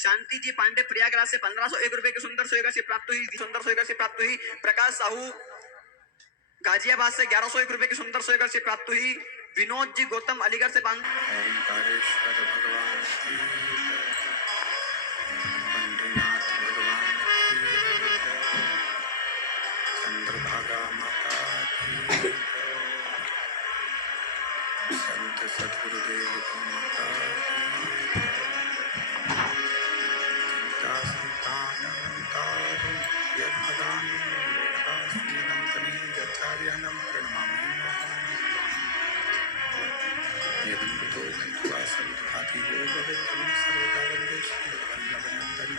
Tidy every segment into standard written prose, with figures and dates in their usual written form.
शांति जी पांडे प्रयागराज से 1501 रुपए की सुंदर सोएगा से प्राप्त हुई। सुंदर सोएगा से प्राप्त हुई। प्रकाश साहू गाजियाबाद से 1101 रुपए की सुंदर सोएगा से प्राप्त हुई। विनोद जी गौतम अलीगढ़ से ओंकारेश्वर भगवान की पंडरीनाथ भगवान की चंद्रभागा माता की संत सद्गुरुदेव माता की चिंता संतान तारु यद्भदान वेदास्मिनंतनी गच्छार्यनं प्रणमामि यदि वासं आदि योग विद्यम सर्वदा वंदेश्वरी वल्लभनंदन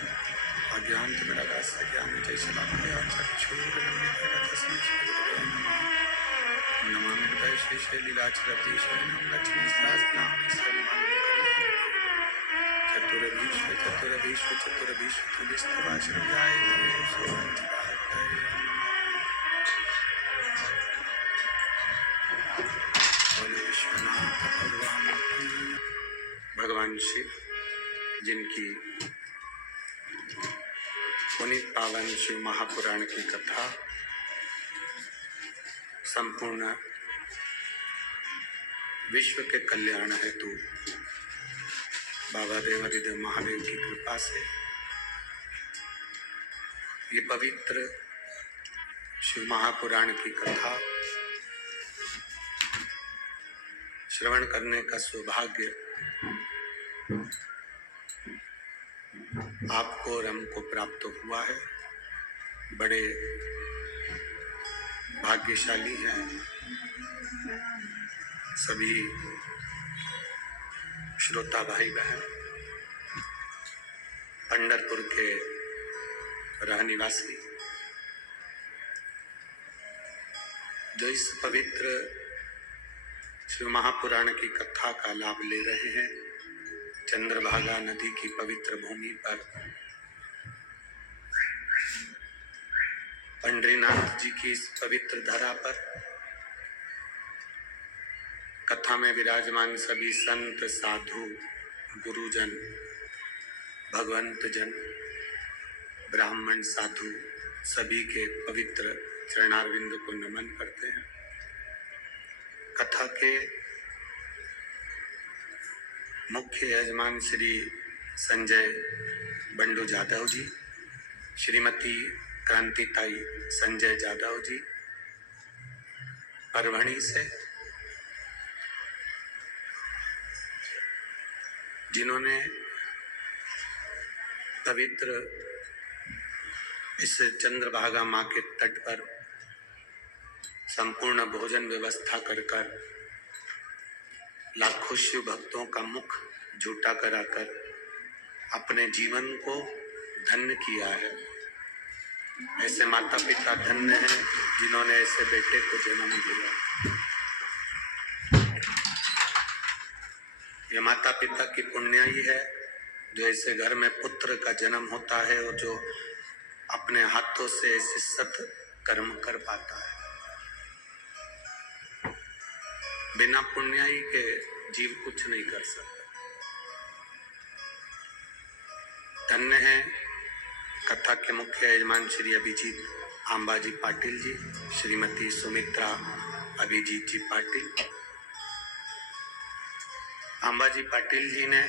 अज्ञानतिमिरागास्य ज्ञानजयशलाकया चक्षुरुन्मिलितस्मै नमामि वैशेषलीलाचरतीशयनं लक्ष्मीसहस्रनाम्नि चतुरभीष्वचतुरभीष्वचतुरभीष्वतुलिस्तवाश्रयाय विश्वनाथ भगवान की। भगवान शिव जिनकी पुनीत पावन शिव महापुराण की कथा संपूर्ण विश्व के कल्याण हेतु बाबा देवादिदेव महादेव की कृपा से ये पवित्र शिव महापुराण की कथा श्रवण करने का सौभाग्य आपको और हमको प्राप्त हुआ है। बड़े भाग्यशाली हैं सभी श्रोता भाई बहन, पंढरपुर के रहनिवासी जो इस पवित्र शिव महापुराण की कथा का लाभ ले रहे हैं। चंद्रभागा नदी की पवित्र भूमि पर पंडरीनाथ जी की इस पवित्र धरा पर कथा में विराजमान सभी संत साधु गुरुजन भगवंत जन ब्राह्मण साधु सभी के पवित्र चरणारविंद को नमन करते हैं। कथा के मुख्य यजमान श्री संजय बंडू जादव जी, श्रीमती क्रांतिताई संजय जादव जी परभणी से, जिन्होंने पवित्र इस चंद्रभागा माँ के तट पर संपूर्ण भोजन व्यवस्था कर लाखों शिव भक्तों का मुख झूठा कराकर अपने जीवन को धन्य किया है। ऐसे माता पिता धन्य हैं जिन्होंने ऐसे बेटे को जन्म दिया। ये माता पिता की पुण्याई है जो ऐसे घर में पुत्र का जन्म होता है और जो अपने हाथों से ऐसे सत कर्म कर पाता है। बिना पुण्याई के जीव कुछ नहीं कर सकता। धन्य है कथा के मुख्य यजमान श्री अभिजीत आंबाजी पाटिल जी, श्रीमती सुमित्रा अभिजीत जी पाटिल। आंबाजी पाटिल जी ने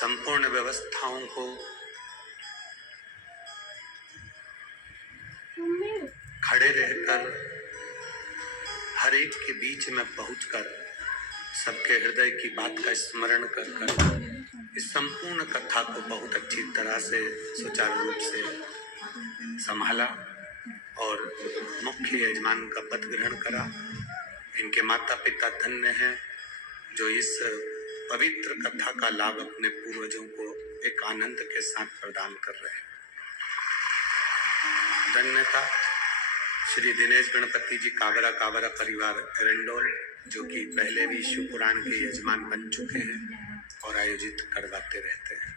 संपूर्ण व्यवस्थाओं को खड़े रहकर हर एक के बीच में पहुंचकर सबके हृदय की बात का स्मरण कर इस संपूर्ण कथा को बहुत अच्छी तरह से सुचारू रूप से संभाला और मुख्य यजमान का पद ग्रहण करा। इनके माता पिता धन्य हैं जो इस पवित्र कथा का लाभ अपने पूर्वजों को एक आनंद के साथ प्रदान कर रहे हैं। धन्यता श्री दिनेश गणपति जी काबरा परिवार एरंडोल, जो कि पहले भी शिव पुराण के यजमान बन चुके हैं और आयोजित करवाते रहते हैं।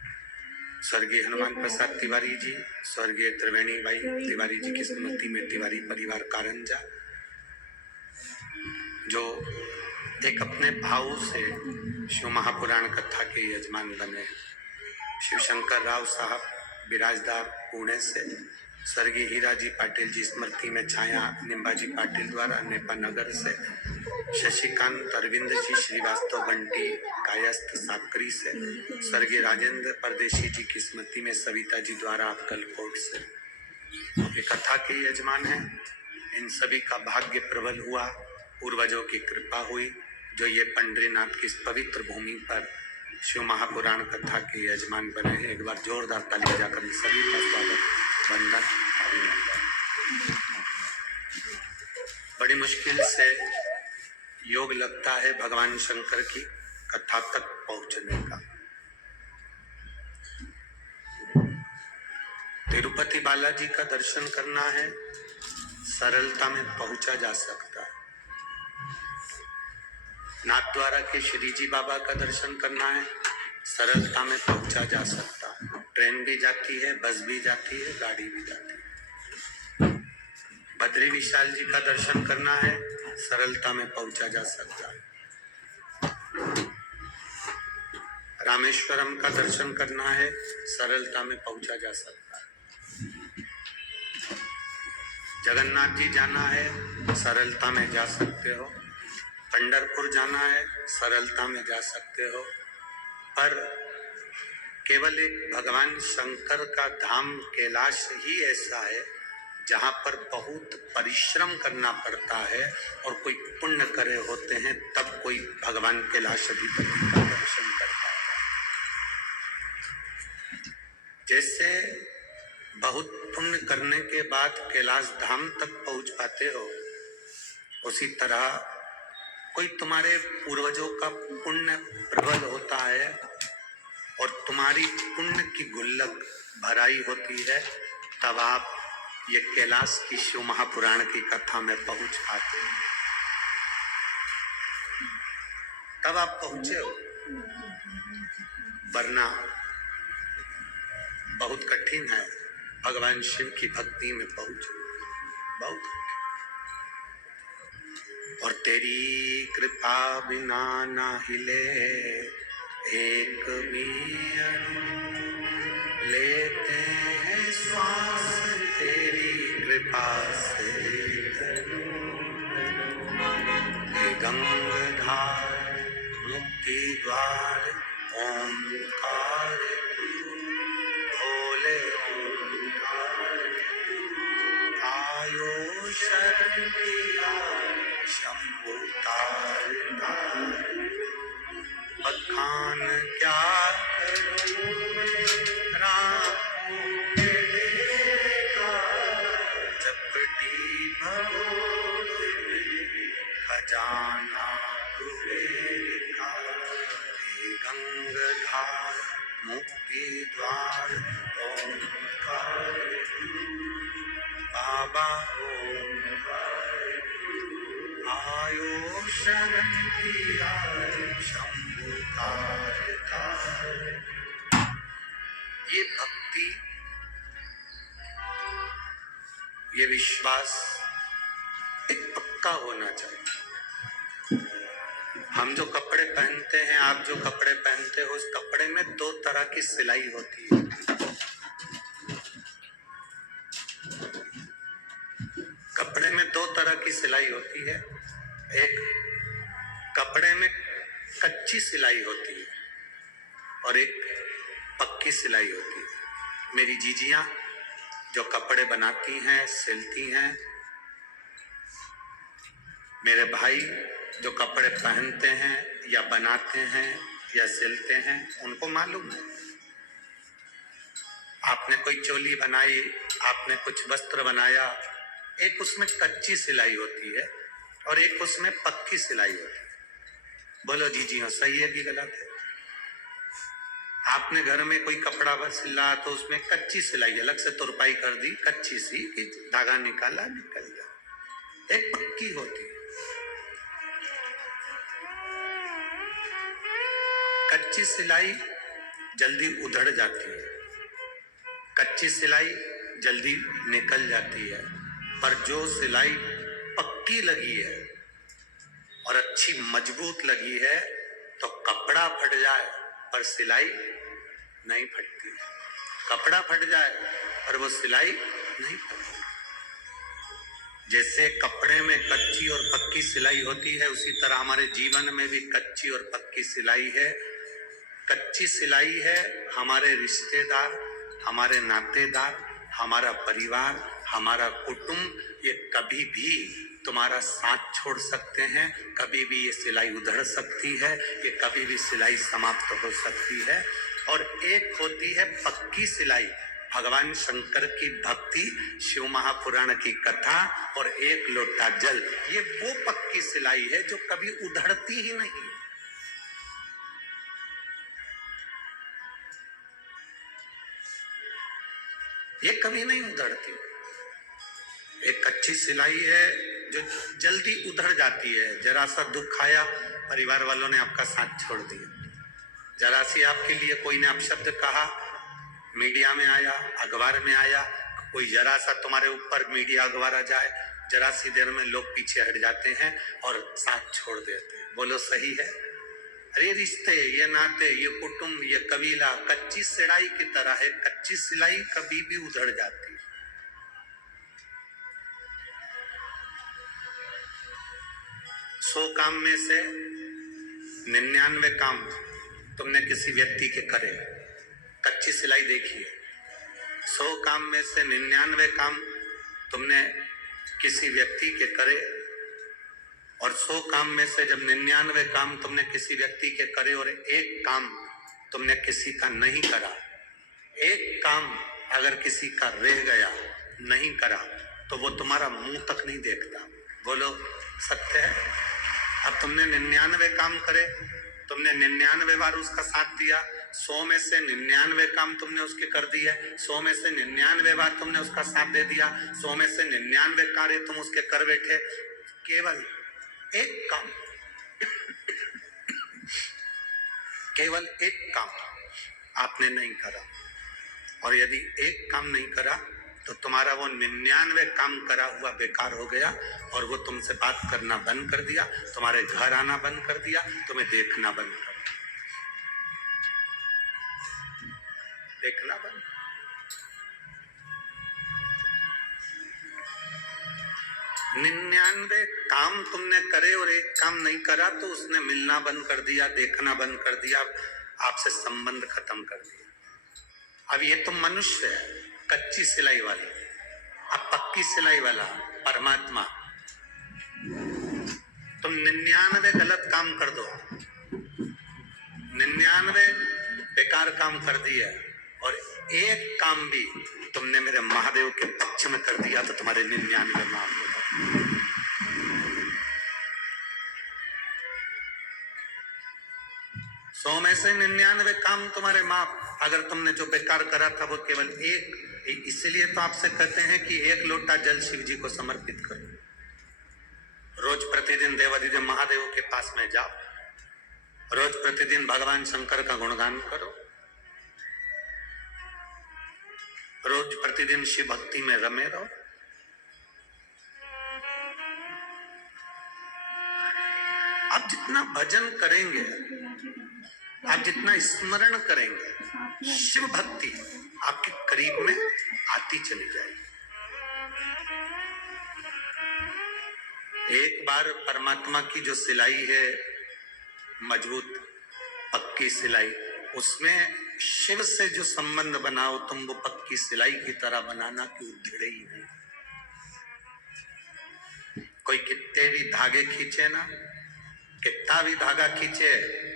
स्वर्गीय हनुमान प्रसाद तिवारी जी, स्वर्गीय त्रिवेणी बाई तिवारी जी की स्मृति में तिवारी परिवार कारंजा, जो एक अपने भाव से शिव महापुराण कथा के यजमान बने। शिव शंकर राव साहब बिराजदार पुणे से, स्वर्गीय हीराजी पाटिल जी स्मृति में छाया निम्बाजी पाटिल द्वारा नेपानगर से, शशिकांत अरविंद जी श्रीवास्तव बंटी कायस्थ साकरी से, स्वर्गीय राजेंद्र परदेशी जी की स्मृति में सविता जी द्वारा अक्कलकोट से ये कथा के यजमान हैं। इन सभी का भाग्य प्रबल हुआ, पूर्वजों की कृपा हुई, जो ये पंडरीनाथ की इस पवित्र भूमि पर शिव महापुराण कथा के यजमान बने हैं। एक बार जोरदार ताली जाकर सभी का स्वागत, वंदन, अभिनंदन। बड़ी मुश्किल से योग लगता है भगवान शंकर की कथा तक पहुंचने का। तिरुपति बालाजी का दर्शन करना है, सरलता में पहुंचा जा सकता है। नाथद्वारा के श्री जी बाबा का दर्शन करना है, सरलता में पहुंचा जा सकता है। ट्रेन भी जाती है, बस भी जाती है, गाड़ी भी जाती है। बद्री विशाल जी का दर्शन करना है, सरलता में पहुंचा जा सकता है। रामेश्वरम का दर्शन करना है, सरलता में पहुंचा जा सकता है। जगन्नाथ जी जाना है, सरलता में जा सकते हो। पंढरपुर जाना है, सरलता में जा सकते हो। पर केवल एक भगवान शंकर का धाम कैलाश ही ऐसा है जहां पर बहुत परिश्रम करना पड़ता है और कोई पुण्य करे होते हैं तब कोई भगवान कैलाशपति का दर्शन कर पाता है। जैसे बहुत पुण्य करने के बाद कैलाश धाम तक पहुंच पाते हो, उसी तरह कोई तुम्हारे पूर्वजों का पुण्य प्रबल होता है और तुम्हारी पुण्य की गुल्लक भराई होती है, तब आप ये कैलाश की शिव महापुराण की कथा में पहुंच पाते हैं। तब आप पहुंचे हो, वरना बहुत कठिन है भगवान शिव की भक्ति में पहुंचना, बहुत। और तेरी कृपा बिना ना हिले एक भी अणु, लेते हैं श्वास तेरी कृपा से हे गंगाधार मुक्ति द्वार ओंकार भोले ओंकार आयो शरण शंभु तार बखान क्या राम चपटी भगोद खजाना कुबेर का हे गंगाधार मुक्ति द्वार ओंकार बाबा आयो शरण किया शंभु तार। ये भक्ति, ये विश्वास एक पक्का होना चाहिए। हम जो कपड़े पहनते हैं, आप जो कपड़े पहनते हो, उस कपड़े में दो तरह की सिलाई होती है। कपड़े में दो तरह की सिलाई होती है। एक कपड़े में कच्ची सिलाई होती है और एक पक्की सिलाई होती है। मेरी जीजियां जो कपड़े बनाती हैं, सिलती हैं, मेरे भाई जो कपड़े पहनते हैं या बनाते हैं या सिलते हैं, उनको मालूम है। आपने कोई चोली बनाई, आपने कुछ वस्त्र बनाया, एक उसमें कच्ची सिलाई होती है और एक उसमें पक्की सिलाई होती है। बोलो जीजियों, सही है कि गलत है? आपने घर में कोई कपड़ा बस सिला तो उसमें कच्ची सिलाई अलग से तुरपाई कर दी, कच्ची सी, धागा निकाला, निकल गया। एक पक्की होती है। कच्ची सिलाई जल्दी उधड़ जाती है, कच्ची सिलाई जल्दी निकल जाती है, पर जो सिलाई पक्की लगी है और अच्छी मजबूत लगी है तो कपड़ा फट जाए पर सिलाई नहीं फटती। कपड़ा फट जाए पर वो सिलाई नहीं फटती। जैसे कपड़े में कच्ची और पक्की सिलाई होती है, उसी तरह हमारे जीवन में भी कच्ची और पक्की सिलाई है। कच्ची सिलाई है हमारे रिश्तेदार, हमारे नातेदार, हमारा परिवार, हमारा कुटुंब। ये कभी भी तुम्हारा साथ छोड़ सकते हैं, कभी भी ये सिलाई उधड़ सकती है, ये कभी भी सिलाई समाप्त हो सकती है। और एक होती है पक्की सिलाई, भगवान शंकर की भक्ति, शिव महापुराण की कथा और एक लोटा जल। ये वो पक्की सिलाई है जो कभी उधड़ती ही नहीं। ये कभी नहीं उधड़ती। एक कच्ची सिलाई है जो जल्दी उधड़ जाती है। जरा सा दुख आया, परिवार वालों ने आपका साथ छोड़ दिया। जरा सी आपके लिए कोई ने अपशब्द कहा, मीडिया में आया, अखबार में आया, कोई जरा सा तुम्हारे ऊपर मीडिया अखबार आ जाए, जरा सी देर में लोग पीछे हट जाते हैं और साथ छोड़ देते हैं। बोलो सही है? अरे रिश्ते, ये नाते, ये कुटुंब, ये कबीला कच्ची सिलाई की तरह है। कच्ची सिलाई कभी भी उधड़ जाती है। 100 काम में से 99 काम तुमने किसी व्यक्ति के करे। कच्ची सिलाई देखिए। 100 काम में से 99 काम तुमने किसी व्यक्ति के करे, और 100 काम में से जब 99 काम तुमने किसी व्यक्ति के करे और एक काम तुमने किसी का नहीं करा, एक काम अगर किसी का रह गया, नहीं करा, तो वो तुम्हारा मुंह तक नहीं देखता। बोलो सत्य है? अब तुमने 99 काम करे, तुमने 99 बार उसका साथ दिया, 100 में से 99 काम तुमने उसके कर दिए, 100 में से 99 बार तुमने उसका साथ दे दिया, 100 में से 99 कार्य तुम उसके कर बैठे। केवल एक काम, केवल एक काम आपने नहीं करा, और यदि एक काम नहीं करा तो तुम्हारा वो 99 काम करा हुआ बेकार हो गया, और वो तुमसे बात करना बंद कर दिया, तुम्हारे घर आना बंद कर दिया, तुम्हें देखना बंद कर दिया। देखना बंद। निन्यानवे काम तुमने करे और एक काम नहीं करा तो उसने मिलना बंद कर दिया, देखना बंद कर दिया, आपसे संबंध खत्म कर दिया। अब ये तो मनुष्य है, कच्ची सिलाई वाली। अब पक्की सिलाई वाला परमात्मा। तुम 99 गलत काम कर दो, 99 बेकार काम कर दिया, और एक काम भी तुमने मेरे महादेव के पक्ष में कर दिया तो तुम्हारे 99 माफ हो गए। 100 में से 99 काम तुम्हारे माफ। अगर तुमने जो बेकार करा था वो केवल एक। इसलिए तो आपसे कहते हैं कि एक लोटा जल शिव जी को समर्पित करो। रोज प्रतिदिन देवाधिदेव महादेव के पास में जाओ, रोज प्रतिदिन भगवान शंकर का गुणगान करो, रोज प्रतिदिन शिव भक्ति में रमे रहो। आप जितना भजन करेंगे, आप जितना स्मरण करेंगे, शिव भक्ति आपके करीब में आती चली जाएगी। एक बार परमात्मा की जो सिलाई है, मजबूत पक्की सिलाई, उसमें शिव से जो संबंध बनाओ तुम, वो पक्की सिलाई की तरह बनाना कि उधड़े ही नहीं। कोई कितने भी धागे खींचे ना, कितना भी धागा खींचे,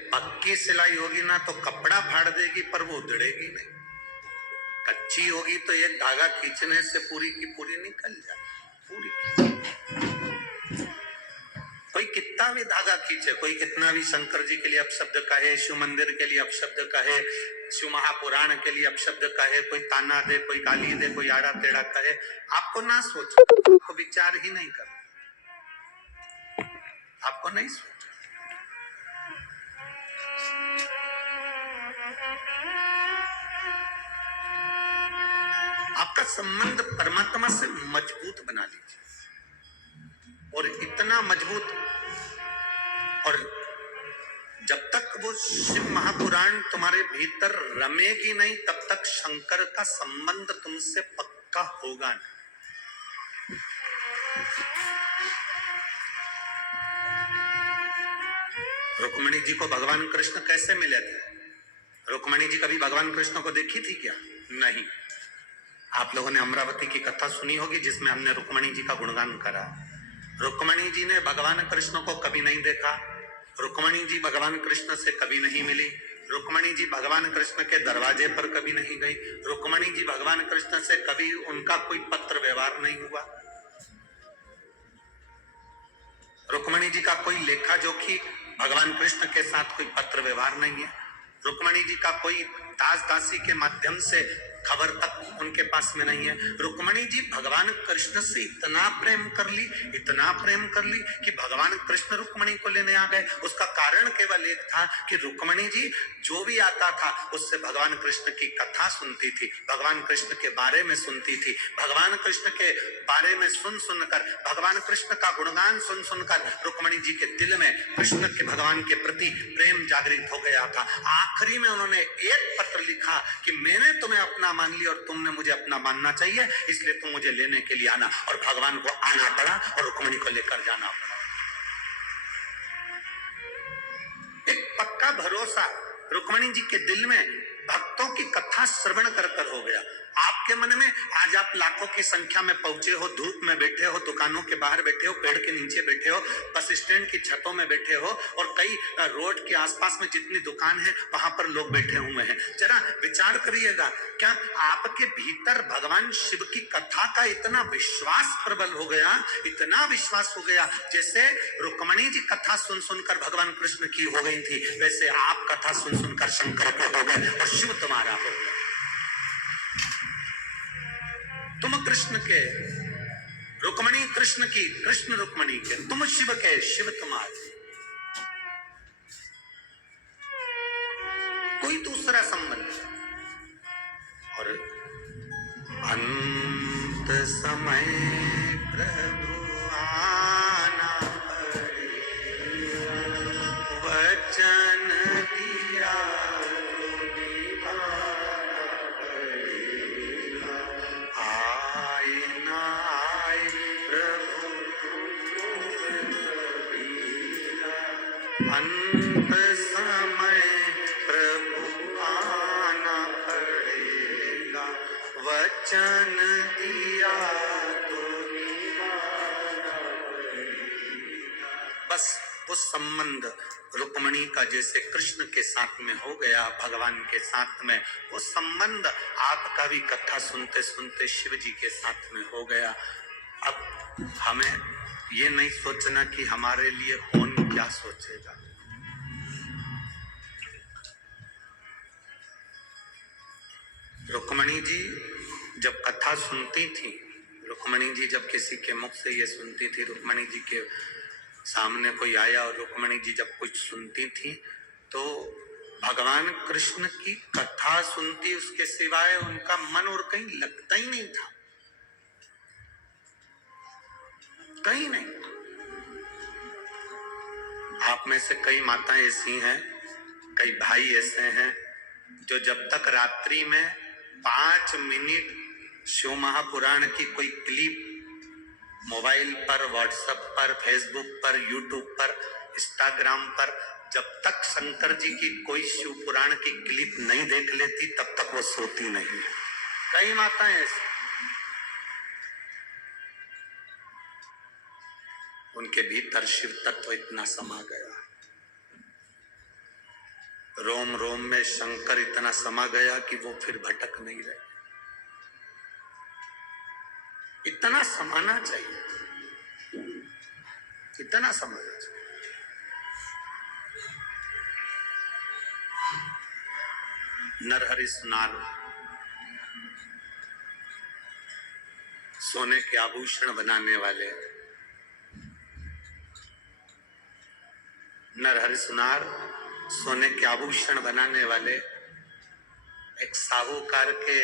पक्की सिलाई होगी ना तो कपड़ा फाड़ देगी पर वो उधड़ेगी नहीं। कच्ची होगी तो एक धागा खींचने से पूरी की पूरी निकल जाए, पूरी। कोई कितना भी धागा खींचे, कोई कितना भी शंकर जी के लिए अपशब्द कहे, शिव मंदिर के लिए अपशब्द कहे, शिव महापुराण के लिए अपशब्द कहे, कोई ताना दे, कोई गाली दे, कोई आड़ा टेढ़ा कहे, आपको ना सोचो, आपको विचार ही नहीं करना, आपको नहीं सोचो। आपका संबंध परमात्मा से मजबूत बना लीजिए, और इतना मजबूत और जब तक वो शिव महापुराण तुम्हारे भीतर रमेगी नहीं, तब तक शंकर का संबंध तुमसे पक्का होगा नहीं। रुक्मिणी जी को भगवान कृष्ण कैसे मिले थे? रुक्मिणी जी कभी भगवान कृष्ण को देखी थी क्या? नहीं। आप लोगों ने अमरावती की कथा सुनी होगी जिसमें हमने रुक्मिणी जी का गुणगान करा। रुक्मिणी जी ने भगवान कृष्ण को कभी नहीं देखा, रुक्मिणी जी भगवान कृष्ण से कभी नहीं मिली, रुक्मिणी जी भगवान कृष्ण के दरवाजे पर कभी नहीं गई, रुक्मिणी जी भगवान कृष्ण से कभी उनका कोई पत्र व्यवहार नहीं हुआ, रुक्मिणी जी का कोई लेखा जोखी भगवान कृष्ण के साथ कोई पत्र व्यवहार नहीं है, रुक्मिणी जी का कोई दास दासी के माध्यम से खबर तक उनके पास में नहीं है। रुक्मिणी जी भगवान कृष्ण से इतना प्रेम कर ली कि भगवान कृष्ण रुक्मिणी को लेने आ गए। उसका कारण केवल एक था कि रुक्मिणी जी जो भी आता था उससे भगवान कृष्ण की कथा सुनती थी, भगवान कृष्ण के बारे में सुनती थी, भगवान कृष्ण के बारे में सुनकर, भगवान कृष्ण का गुणगान सुनकर रुक्मिणी जी के दिल में कृष्ण के भगवान के प्रति प्रेम जागृत हो गया था। आखिरी में उन्होंने एक पत्र लिखा कि मैंने तुम्हें अपना मान लिया और तुमने मुझे अपना मानना चाहिए, इसलिए तुम मुझे लेने के लिए आना। और भगवान को आना पड़ा और रुक्मिणी को लेकर जाना पड़ा। एक पक्का भरोसा रुक्मिणी जी के दिल में भक्तों की कथा श्रवण कर हो गया। आपके मन में आज आप लाखों की संख्या में पहुंचे हो, धूप में बैठे हो, दुकानों के बाहर बैठे हो, पेड़ के नीचे बैठे हो, बस स्टैंड की छतों में बैठे हो और कई रोड के आसपास में जितनी दुकान है वहां पर लोग बैठे हुए हैं। जरा विचार करिएगा, क्या आपके भीतर भगवान शिव की कथा का इतना विश्वास प्रबल हो गया, इतना विश्वास हो गया, जैसे रुक्मिणी जी कथा सुनकर भगवान कृष्ण की हो गई थी, वैसे आप कथा सुनकर शंकर के हो गए और शिव तुम्हारा हो गया। तुम कृष्ण के, रुक्मिणी कृष्ण की, कृष्ण रुक्मिणी के, तुम शिव के, शिव तुम्हारे। कोई दूसरा संबंध। और अंत समय प्रभु आना वचन दिया अंत समय प्रभु आना पड़ेगा, वचन दिया तो निभाना पड़ेगा। बस वो संबंध रुक्मिणी का जैसे कृष्ण के साथ में हो गया, भगवान के साथ में, वो संबंध आपका भी कथा सुनते सुनते शिव जी के साथ में हो गया। अब हमें ये नहीं सोचना कि हमारे लिए कौन क्या सोचेगा। रुक्मिणी जी जब कथा सुनती थी, रुक्मिणी जी जब किसी के मुख से ये सुनती थी, रुक्मिणी जी के सामने कोई आया और रुक्मिणी जी जब कुछ सुनती थी तो भगवान कृष्ण की कथा सुनती, उसके सिवाय उनका मन और कहीं लगता ही नहीं था, कहीं नहीं। आप में से कई माताएं ऐसी हैं, कई भाई ऐसे हैं जो जब तक रात्रि में 5 मिनट शिव महापुराण की कोई क्लिप मोबाइल पर, व्हाट्सएप पर, फेसबुक पर, यूट्यूब पर, इंस्टाग्राम पर, जब तक शंकर जी की कोई शिव पुराण की क्लिप नहीं देख लेती तब तक वो सोती नहीं। कई माताएं ऐसी, उनके भीतर शिव तत्व इतना समा गया, रोम रोम में शंकर इतना समा गया कि वो फिर भटक नहीं रहे। इतना समाना चाहिए, इतना समाना चाहिए। नरहरि सुनार सोने के आभूषण बनाने वाले नरहरि सुनार सोने के आभूषण बनाने वाले एक साहूकार के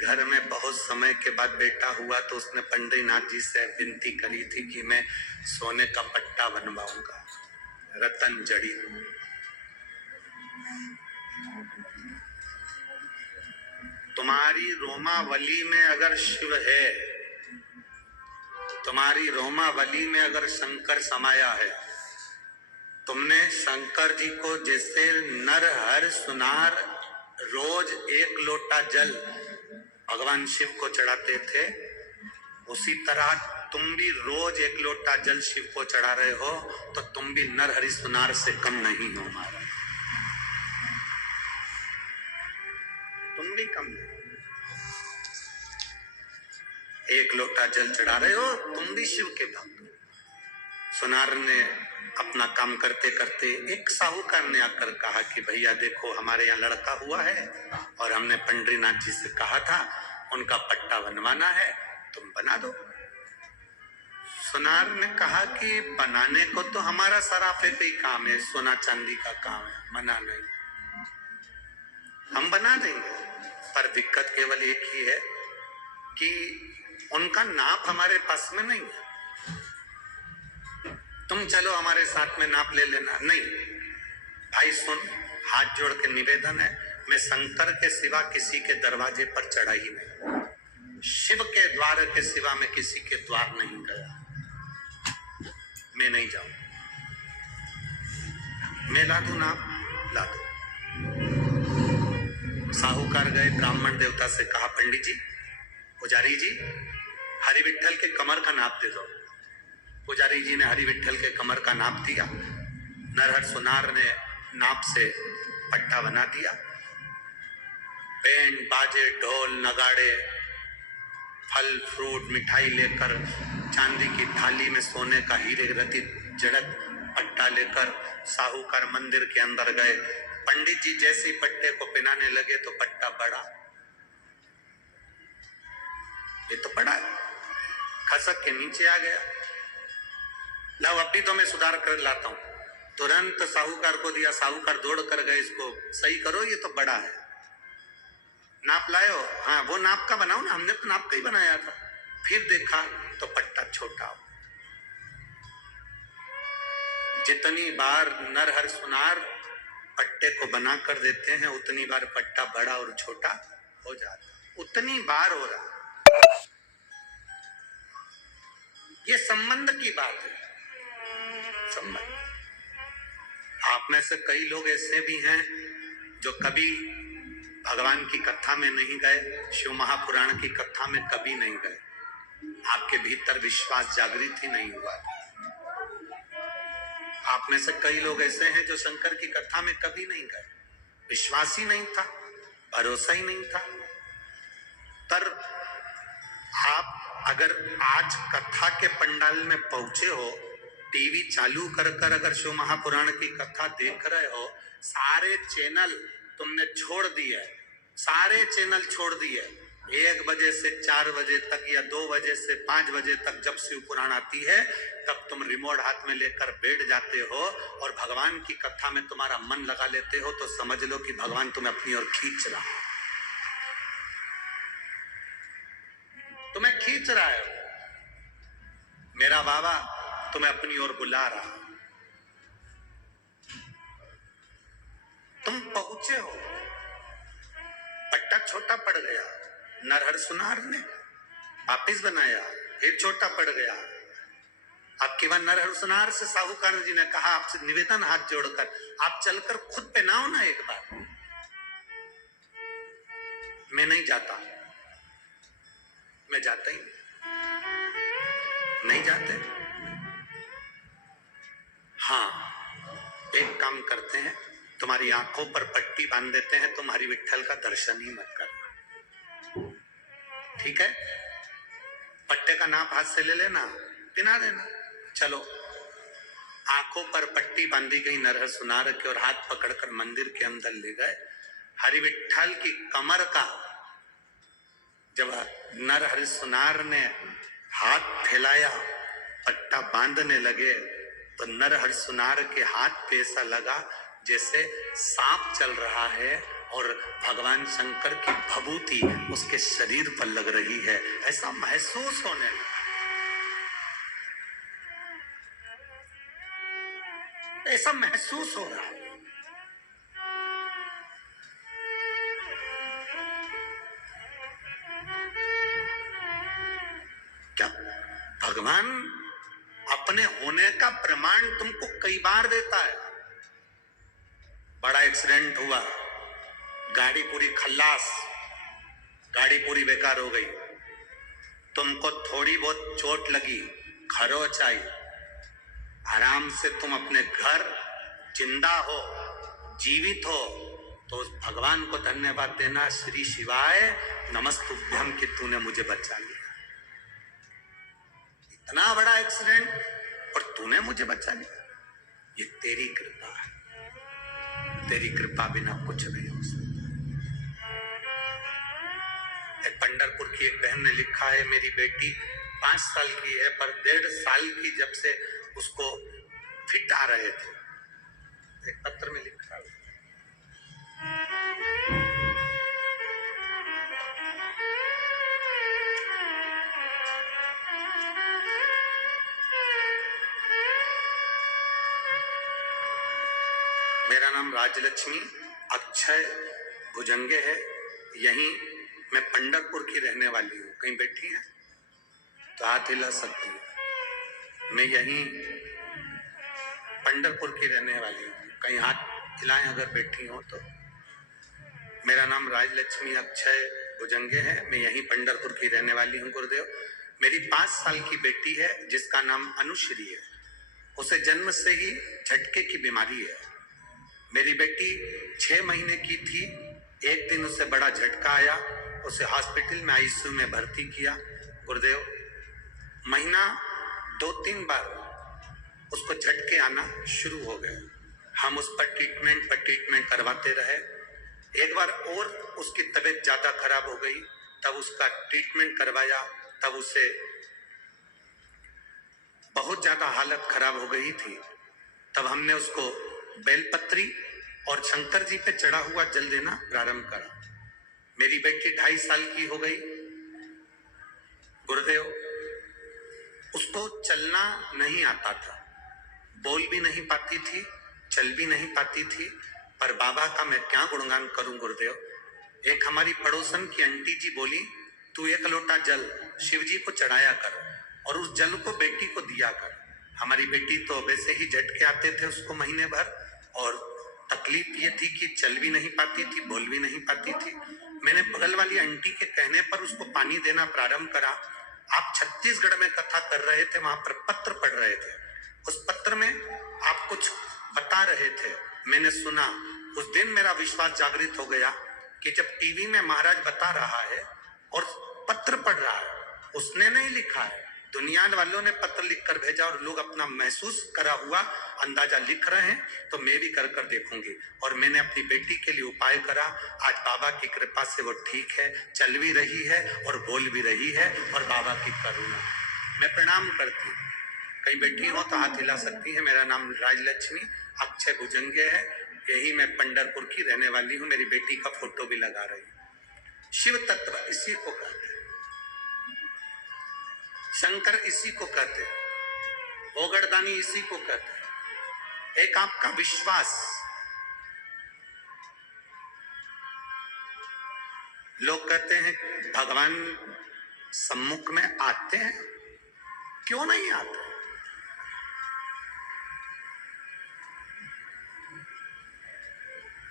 घर में बहुत समय के बाद बेटा हुआ तो उसने पंडरीनाथ जी से विनती करी थी कि मैं सोने का पट्टा बनवाऊंगा। रतन जड़ी। तुम्हारी रोमावली में अगर शिव है, तुम्हारी रोमावली में अगर शंकर समाया है, तुमने शंकर जी को जैसे नर हर सुनार रोज 1 लोटा जल भगवान शिव को चढ़ाते थे, उसी तरह तुम भी रोज 1 लोटा जल शिव को चढ़ा रहे हो, तो तुम भी नर हरि सुनार से कम नहीं हो महाराज, तुम भी कम नहीं। 1 लोटा जल चढ़ा रहे हो, तुम भी शिव के भक्त। सुनार ने अपना काम करते करते एक साहूकार ने आकर कहा कि भैया देखो हमारे यहाँ लड़का हुआ है और हमने पंडरीनाथ जी से कहा था उनका पट्टा बनवाना है, तुम बना दो। सुनार ने कहा कि बनाने को तो हमारा सराफे पे ही काम है, सोना चांदी का काम है, मना नहीं, हम बना देंगे, पर दिक्कत केवल एक ही है कि उनका नाप हमारे पास में नहीं है, तुम चलो हमारे साथ में नाप ले लेना। नहीं भाई सुन, हाथ जोड़ के निवेदन है, मैं शंकर के सिवा किसी के दरवाजे पर चढ़ा ही नहीं, शिव के द्वार के सिवा मैं किसी के द्वार नहीं गया, मैं नहीं जाऊं, मैं ला दूं नाप, ला दो। साहूकार गए, ब्राह्मण देवता से कहा पंडित जी, पुजारी जी हरि विठल के कमर का नाप दे दो। पुजारी जी ने हरि विठल के कमर का नाप दिया, नरहर सुनार ने नाप से पट्टा बना दिया। बैंड बाजे ढोल नगाड़े फल फ्रूट मिठाई लेकर, चांदी की थाली में सोने का हीरे रतित जड़त पट्टा लेकर साहूकार मंदिर के अंदर गए। पंडित जी जैसे ही पट्टे को पिनाने लगे तो पट्टा बढ़ा, ये तो पड़ा है, खसक के नीचे आ गया। लाओ अभी तो मैं सुधार कर लाता हूं, तुरंत साहूकार को दिया, साहूकार दौड़ कर गए, इसको सही करो, ये तो बड़ा है। नाप लायो? हाँ, वो नाप का बनाओ ना, हमने तो नाप का ही बनाया था। फिर देखा तो पट्टा छोटा हो। जितनी बार नरहर सुनार पट्टे को बना कर देते हैं, उतनी बार पट्टा बड़ा और छोटा हो जाता, उतनी बार हो रहा। ये संबंध की बात है, संबंध। आप में से कई लोग ऐसे भी हैं जो कभी भगवान की कथा में नहीं गए, शिव महापुराण की कथा में कभी नहीं गए, आपके भीतर विश्वास जागृत ही नहीं हुआ। आप में से कई लोग ऐसे हैं जो शंकर की कथा में कभी नहीं गए, विश्वास ही नहीं था, भरोसा ही नहीं था। पर आप अगर आज कथा के पंडाल में पहुंचे हो, टीवी चालू कर कर अगर शिव महापुराण की कथा देख रहे हो, सारे चैनल तुमने छोड़ दिए, सारे चैनल छोड़ दिए, 1 बजे से 4 बजे तक या 2 बजे से 5 बजे तक जब शिव पुराण आती है, तब तुम रिमोट हाथ में लेकर बैठ जाते हो और भगवान की कथा में तुम्हारा मन लगा लेते हो, तो समझ लो कि भगवान तुम्हें अपनी ओर खींच रहा है, तुम्हें खींच रहा है। मेरा बाबा तुम्हें अपनी ओर बुला रहा, तुम पहुंचे हो, पट्टा छोटा पड़ गया, नरहर सुनार ने वापिस बनाया, फिर छोटा पड़ गया। आपके वहां नरहर सुनार से साहूकार जी ने कहा, आपसे निवेदन हाथ जोड़कर आप चलकर खुद पहनाओ ना एक बार। मैं नहीं जाता, मैं जाता ही नहीं जाते। हाँ, एक काम करते हैं, तुम्हारी आंखों पर पट्टी बांध देते हैं, तुम हरि विठल का दर्शन ही मत करना, ठीक है? पट्टे का नाप हाथ से ले लेना, पिना देना, चलो। आंखों पर पट्टी बांधी गई नरहर सुनार के और हाथ पकड़कर मंदिर के अंदर ले गए। हरि विठल की कमर का जब नरहर सुनार ने हाथ फैलाया, पट्टा बांधने लगे, तो नरहर सुनार के हाथ पे ऐसा लगा जैसे सांप चल रहा है और भगवान शंकर की भभूति उसके शरीर पर लग रही है, ऐसा महसूस होने लगा। ऐसा महसूस हो रहा है। क्या भगवान अपने होने का प्रमाण तुमको कई बार देता है? बड़ा एक्सीडेंट हुआ, गाड़ी पूरी खल्लास, गाड़ी पूरी बेकार हो गई, तुमको थोड़ी बहुत चोट लगी, खरोच आई, आराम से तुम अपने घर जिंदा हो, जीवित हो, तो उस भगवान को धन्यवाद देना, श्री शिवाय नमस्तुभ्यम कि तूने मुझे बचा लिया। इतना बड़ा एक्सीडेंट और तूने मुझे बचा लिया, ये तेरी कृपा है। तेरी कृपा बिना कुछ नहीं हो सकता। पंढरपुर की एक बहन ने लिखा है, मेरी बेटी 5 साल की है, पर 1.5 साल की जब से उसको फिट आ रहे थे, एक पत्र में लिखा है। मेरा नाम राजलक्ष्मी अक्षय भुजंगे है, यहीं मैं पंढरपुर की रहने वाली हूँ। कहीं बैठी हैं तो हाथ हिला सकती है। मैं यहीं पंढरपुर की रहने वाली हूँ, कहीं हाथ हिलाएं अगर बैठी हो तो। मेरा नाम राजलक्ष्मी अक्षय भुजंगे है, मैं यहीं पंढरपुर की रहने वाली हूँ गुरुदेव। मेरी 5 साल की बेटी है जिसका नाम अनुश्री है। उसे जन्म से ही झटके की बीमारी है। मेरी बेटी 6 महीने की थी, एक दिन उसे बड़ा झटका आया, उसे हॉस्पिटल में आईसीयू में भर्ती किया गुरुदेव। महीना 2-3 बार उसको झटके आना शुरू हो गए। हम उस पर ट्रीटमेंट करवाते रहे। एक बार और उसकी तबीयत ज्यादा खराब हो गई, तब उसका ट्रीटमेंट करवाया, तब उसे बहुत ज्यादा हालत खराब हो गई थी। तब हमने उसको बेलपत्री और शंकर जी पे चढ़ा हुआ जल देना प्रारंभ करा। मेरी बेटी 2.5 साल की हो गई गुरुदेव। उसको चलना नहीं आता था, बोल भी नहीं पाती थी, चल भी नहीं पाती थी, पर बाबा का मैं क्या गुणगान करूं गुरुदेव। एक हमारी पड़ोसन की आंटी जी बोली, तू 1 लोटा जल शिव जी को चढ़ाया कर और उस जल को बेटी को दिया कर। हमारी बेटी तो वैसे ही झटके आते थे उसको महीने भर, और तकलीफ ये थी कि चल भी नहीं पाती थी, बोल भी नहीं पाती थी। मैंने बगल वाली आंटी के कहने पर उसको पानी देना प्रारंभ करा। आप छत्तीसगढ़ में कथा कर रहे थे, वहां पर पत्र पढ़ रहे थे, उस पत्र में आप कुछ बता रहे थे, मैंने सुना। उस दिन मेरा विश्वास जागृत हो गया कि जब टीवी में महाराज बता रहा है और पत्र पढ़ रहा है, उसने नहीं लिखा है, दुनिया वालों ने पत्र लिखकर भेजा और लोग अपना महसूस करा हुआ अंदाजा लिख रहे हैं, तो मैं भी कर देखूंगी। और मैंने अपनी बेटी के लिए उपाय करा। आज बाबा की कृपा से वो ठीक है, चल भी रही है और बोल भी रही है, और बाबा की करुणा। मैं प्रणाम करती हूँ। कहीं बैठी हो तो हाथ हिला सकती है। मेरा नाम राजलक्ष्मी अक्षय भुजंगे है, यही मैं पंढरपुर की रहने वाली हूँ। मेरी बेटी का फोटो भी लगा रही हूँ। शिव तत्व इसी को कहते हैं, शंकर इसी को कहते हैं, ओगड़दानी इसी को कहते हैं। एक आपका विश्वास, लोग कहते हैं भगवान सम्मुख में आते हैं, क्यों नहीं आते?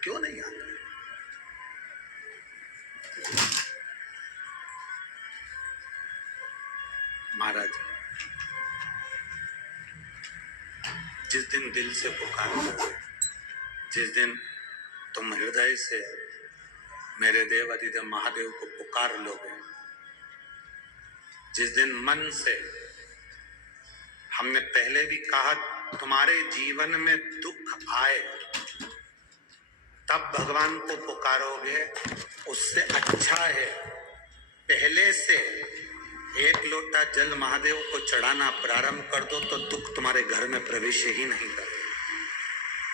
क्यों नहीं आते? महाराज, जिस दिन दिल से पुकारोगे, जिस दिन तुम हृदय से मेरे देव अधिदेव महादेव को पुकार लोगे, जिस दिन मन से, हमने पहले भी कहा, तुम्हारे जीवन में दुख आए तब भगवान को पुकारोगे, उससे अच्छा है पहले से 1 लोटा जल महादेव को चढ़ाना प्रारंभ कर दो, तो दुख तुम्हारे घर में प्रवेश ही नहीं कर।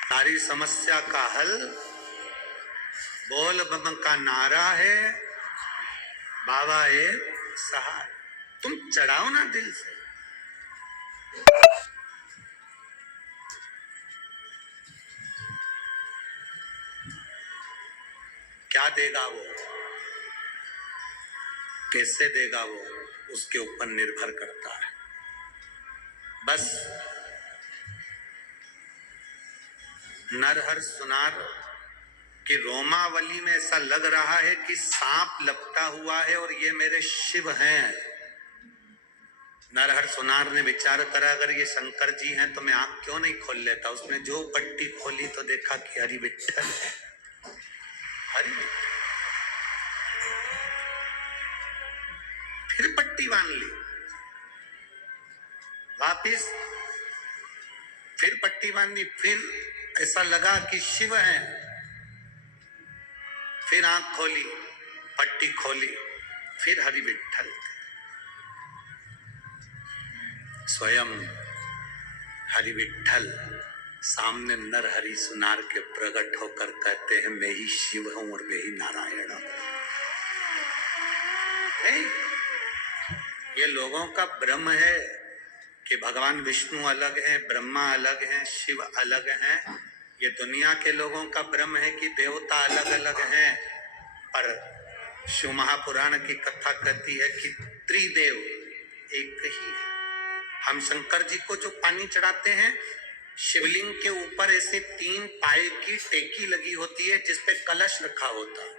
सारी समस्या का हल बोल बम का नारा है, बाबा एक सहाय। तुम चढ़ाओ ना दिल से। क्या देगा वो, कैसे देगा वो, उसके ऊपर निर्भर करता है। बस नरहर सुनार की रोमावली में ऐसा लग रहा है कि सांप लपटा हुआ है और ये मेरे शिव हैं। नरहर सुनार ने विचार करा, अगर ये शंकर जी हैं तो मैं आंख क्यों नहीं खोल लेता। उसने जो पट्टी खोली तो देखा कि हरि विठ्ठल है। हरि फिर पट्टी बांध ली, वापिस फिर पट्टी बांधी, फिर ऐसा लगा कि शिव है। फिर आंख खोली, पट्टी खोली, फिर हरि विठ्ठल। स्वयं हरि विठ्ठल सामने नरहरि सुनार के प्रकट होकर कहते हैं, मैं ही शिव हूं और मैं ही नारायण हूं। ये लोगों का भ्रम है कि भगवान विष्णु अलग हैं, ब्रह्मा अलग हैं, शिव अलग हैं। ये दुनिया के लोगों का भ्रम है कि देवता अलग अलग हैं। पर शिव महापुराण की कथा कहती है कि त्रिदेव एक ही है। हम शंकर जी को जो पानी चढ़ाते हैं, शिवलिंग के ऊपर ऐसे 3 पाए की टेकी लगी होती है जिसपे कलश रखा होता है।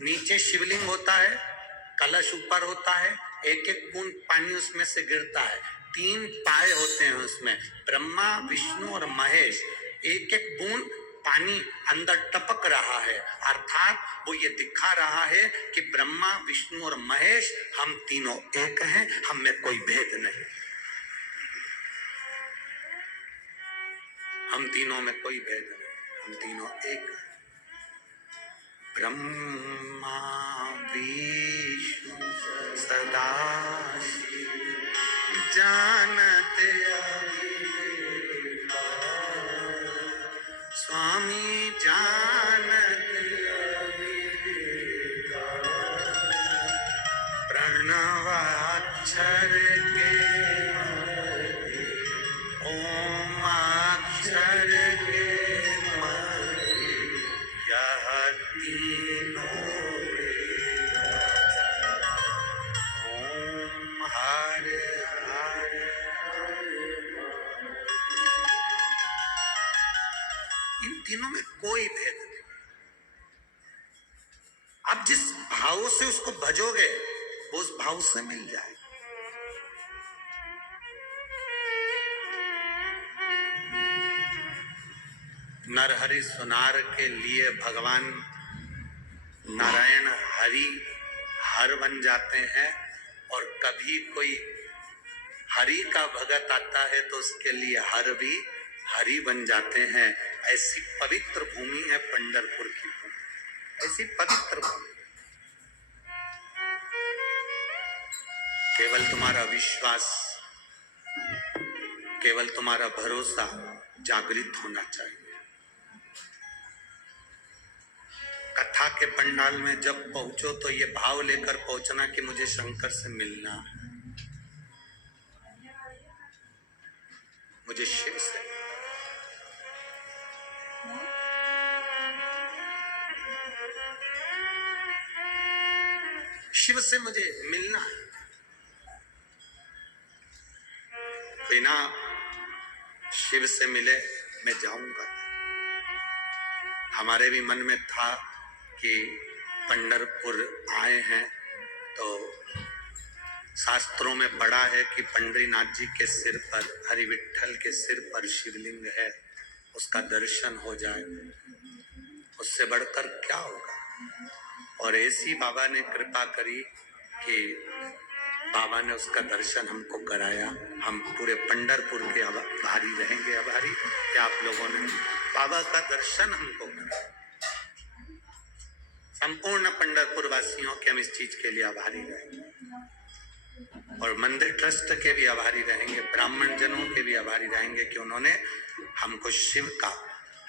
नीचे शिवलिंग होता है, कलश ऊपर होता है, एक एक बूंद पानी उसमें से गिरता है। 3 पाए होते हैं उसमें, ब्रह्मा विष्णु और महेश। एक एक बूंद पानी अंदर टपक रहा है, अर्थात वो ये दिखा रहा है कि ब्रह्मा विष्णु और महेश हम तीनों एक हैं, हम में कोई भेद नहीं। हम तीनों में कोई भेद नहीं, हम तीनों एक हैं। ब्रह्मा विष्णु सदा जानते स्वामी जानते प्रणवाक्षर के ओमाक्षर के यह तीनों ओम हरे हरे। इन तीनों में कोई भेद नहीं। आप जिस भाव से उसको भजोगे वो उस भाव से मिल जाए। नरहरि सुनार के लिए भगवान नारायण हरि हर बन जाते हैं, और कभी कोई हरि का भगत आता है तो उसके लिए हर भी हरि बन जाते हैं। ऐसी पवित्र भूमि है पंढरपुर की भूमि, ऐसी पवित्र भूमि। केवल तुम्हारा विश्वास, केवल तुम्हारा भरोसा जागृत होना चाहिए। कथा के पंडाल में जब पहुंचो तो ये भाव लेकर पहुंचना कि मुझे शंकर से मिलना है, मुझे शिव से। शिव से मुझे मिलना है। बिना शिव से मिले मैं जाऊंगा। हमारे भी मन में था कि पंढरपुर आए हैं तो शास्त्रों में पढ़ा है कि पंडरीनाथ जी के सिर पर, हरि विठ्ठल के सिर पर शिवलिंग है, उसका दर्शन हो जाए, उससे बढ़कर क्या होगा। और ऐसी बाबा ने कृपा करी कि बाबा ने उसका दर्शन हमको कराया। हम पूरे पंढरपुर के आभारी रहेंगे, आभारी कि आप लोगों ने बाबा का दर्शन हमको कराया। संपूर्ण पंढरपुर वासियों के हम इस चीज के लिए आभारी रहेंगे, और मंदिर ट्रस्ट के भी आभारी रहेंगे, ब्राह्मण जनों के भी आभारी रहेंगे कि उन्होंने हमको शिव का,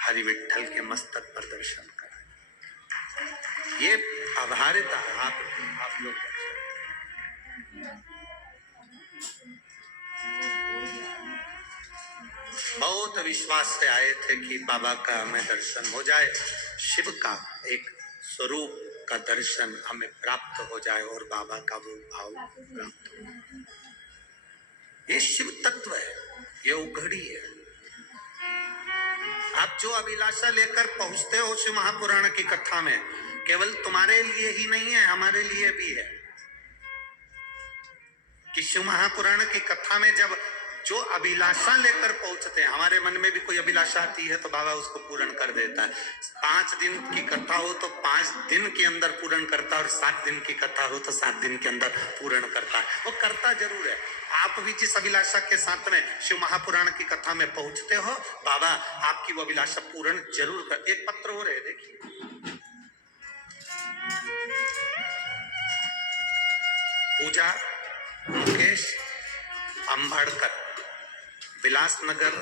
हरि विठ्ठल के मस्तक पर दर्शन कराया। ये आभारिता आप लोग बहुत विश्वास से आए थे कि बाबा का हमें दर्शन हो जाए। शिव का एक स्वरूप का दर्शन हमें प्राप्त हो जाए और बाबा का वो भाव प्राप्त हो। ये शिव तत्व है, ये उघड़ी है। आप जो अभिलाषा लेकर पहुंचते हो शिव महापुराण की कथा में, केवल तुम्हारे लिए ही नहीं है, हमारे लिए भी है। कि शिव महापुराण की कथा में जब जो अभिलाषा लेकर पहुंचते हैं, हमारे मन में भी कोई अभिलाषा आती है तो बाबा उसको पूर्ण कर देता है। 5 दिन की कथा हो तो 5 दिन के अंदर पूर्ण करता है, और 7 दिन की कथा हो तो 7 दिन के अंदर पूर्ण करता है। वो करता जरूर है। आप भी जिस अभिलाषा के साथ में शिव महापुराण की कथा में पहुंचते हो, बाबा आपकी वो अभिलाषा पूर्ण जरूर कर। एक पत्र हो रहे, देखिए, पूजा मुकेश अंबाड़कर, विलासनगर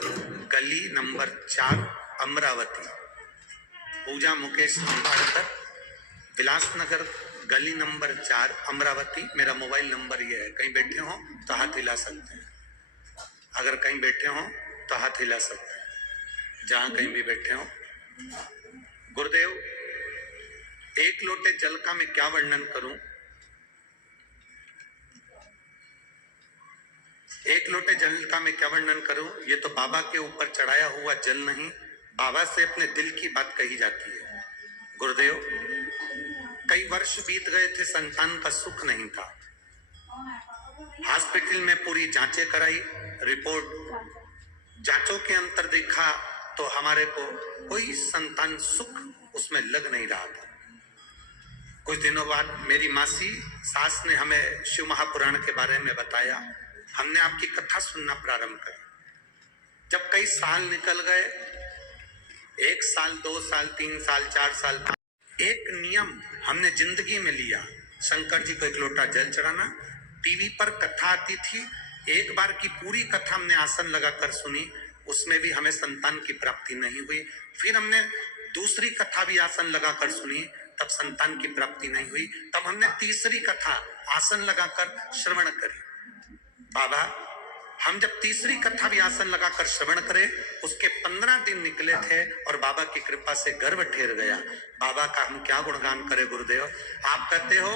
गली नंबर 4 अमरावती। पूजा मुकेश अंबाड़कर, विलासनगर गली नंबर 4 अमरावती। मेरा मोबाइल नंबर ये है, कहीं बैठे हो तो हाथ हिला सकते हैं। अगर कहीं बैठे हो तो हाथ हिला सकते हैं, जहां कहीं भी बैठे हो। गुरुदेव, एक लोटे जल का मैं क्या वर्णन करूं? एक लोटे जल का मैं क्या वर्णन करूं? ये तो बाबा के ऊपर चढ़ाया हुआ जल नहीं, बाबा से अपने दिल की बात कही जाती है। गुरुदेव, कई वर्ष बीत गए थे, संतान का सुख नहीं था। हॉस्पिटल में पूरी जांचें कराई, रिपोर्ट जांचों के अंतर देखा तो हमारे को कोई संतान सुख उसमें लग नहीं रहा था। कुछ दिनों बाद मेरी मासी सास ने हमें शिव महापुराण के बारे में बताया। हमने आपकी कथा सुनना प्रारंभ कर। जब कई साल निकल गए, 1 साल, 2 साल, 3 साल, 4 साल, एक नियम हमने जिंदगी में लिया, शंकर जी को 1 लोटा जल चढ़ाना। टीवी पर कथा आती थी, एक बार की पूरी कथा हमने आसन लगाकर सुनी, उसमें भी हमें संतान की प्राप्ति नहीं हुई। फिर हमने दूसरी कथा भी आसन लगाकर सुनी, तब संतान की प्राप्ति नहीं हुई। तब हमने तीसरी कथा आसन लगाकर श्रवण करी। बाबा, हम जब तीसरी कथा भी आसन लगाकर श्रवण करें, उसके 15 दिन निकले थे और बाबा की कृपा से गर्भ ठेर गया। बाबा का हम क्या गुणगान करें गुरुदेव। आप कहते हो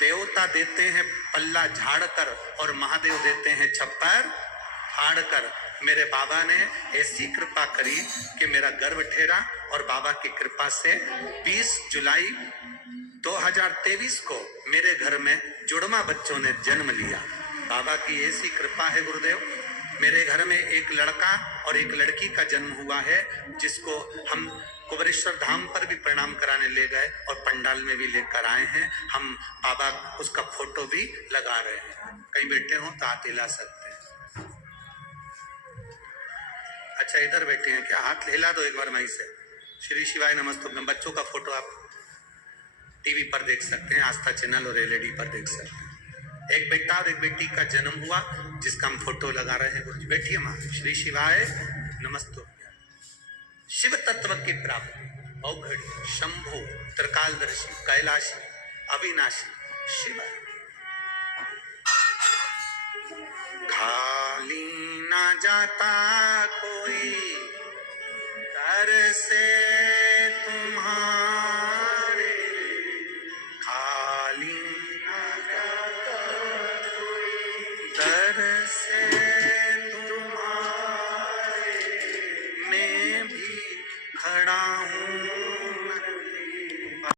देवता देते हैं पल्ला झाड़ कर और महादेव देते हैं छप्पर फाड़ कर। मेरे बाबा ने ऐसी कृपा करी कि मेरा गर्भ ठेरा, और बाबा की कृपा से 20 जुलाई 2023 को मेरे घर में जुड़वा बच्चों ने जन्म लिया। बाबा की ऐसी कृपा है गुरुदेव। मेरे घर में एक लड़का और एक लड़की का जन्म हुआ है, जिसको हम कुबरेश्वर धाम पर भी प्रणाम कराने ले गए और पंडाल में भी लेकर आए हैं। हम बाबा उसका फोटो भी लगा रहे हैं। कहीं बैठे हो तो हाथ हिला सकते हैं। अच्छा, इधर बैठे हैं क्या? हाथ हिला दो एक बार माई से। श्री शिवाय नमस्तुभ्यम। बच्चों का फोटो आप टीवी पर देख सकते हैं, आस्था चैनल और एलईडी पर देख सकते हैं। एक बेटा और एक बेटी का जन्म हुआ, जिसका हम फोटो लगा रहे हैं। गुरु जी बैठिए माँ। श्री शिवाय नमस्तुभ्यम। शिव तत्व की प्राप्ति औघड़ी, शंभो, त्रिकालदर्शी, कैलाशी, अविनाशी शिव। खाली ना जाता कोई घर से